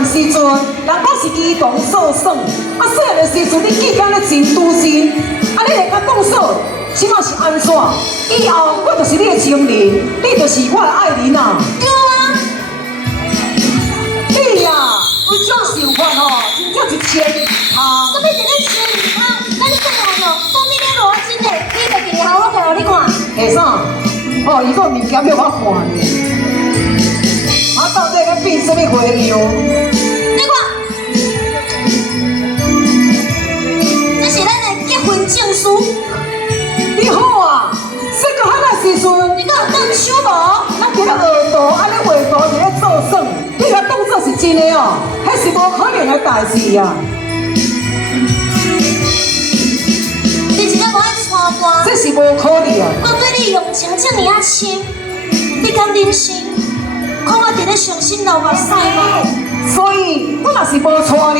汉时阵，人讲是移动所算，啊，细汉的时阵你记敢咧真拄真，啊，你来甲讲说，即马是安怎？以后我就是你的情人，你就是我的爱人啊！对啊，你呀，有种想法吼，真正是天堂。什么一个钱啊？咱细汉哦，讲你咧偌真诶，你就记好，我摕互你看。下啥？哦，伊个物件要我看呢。啊，到底要变什么花样？你看，这是咱的结婚证书。你好啊，细个汉的时阵，你敢有登手无？咱伫咧学图，安尼画图伫咧做算，你甲当作是真的哦，迄是无可能的代志啊！你真正无爱娶我，这是无可能啊！我对你用情这么啊深，你敢忍心看我伫咧伤心流目屎吗？所以，我若是无娶你。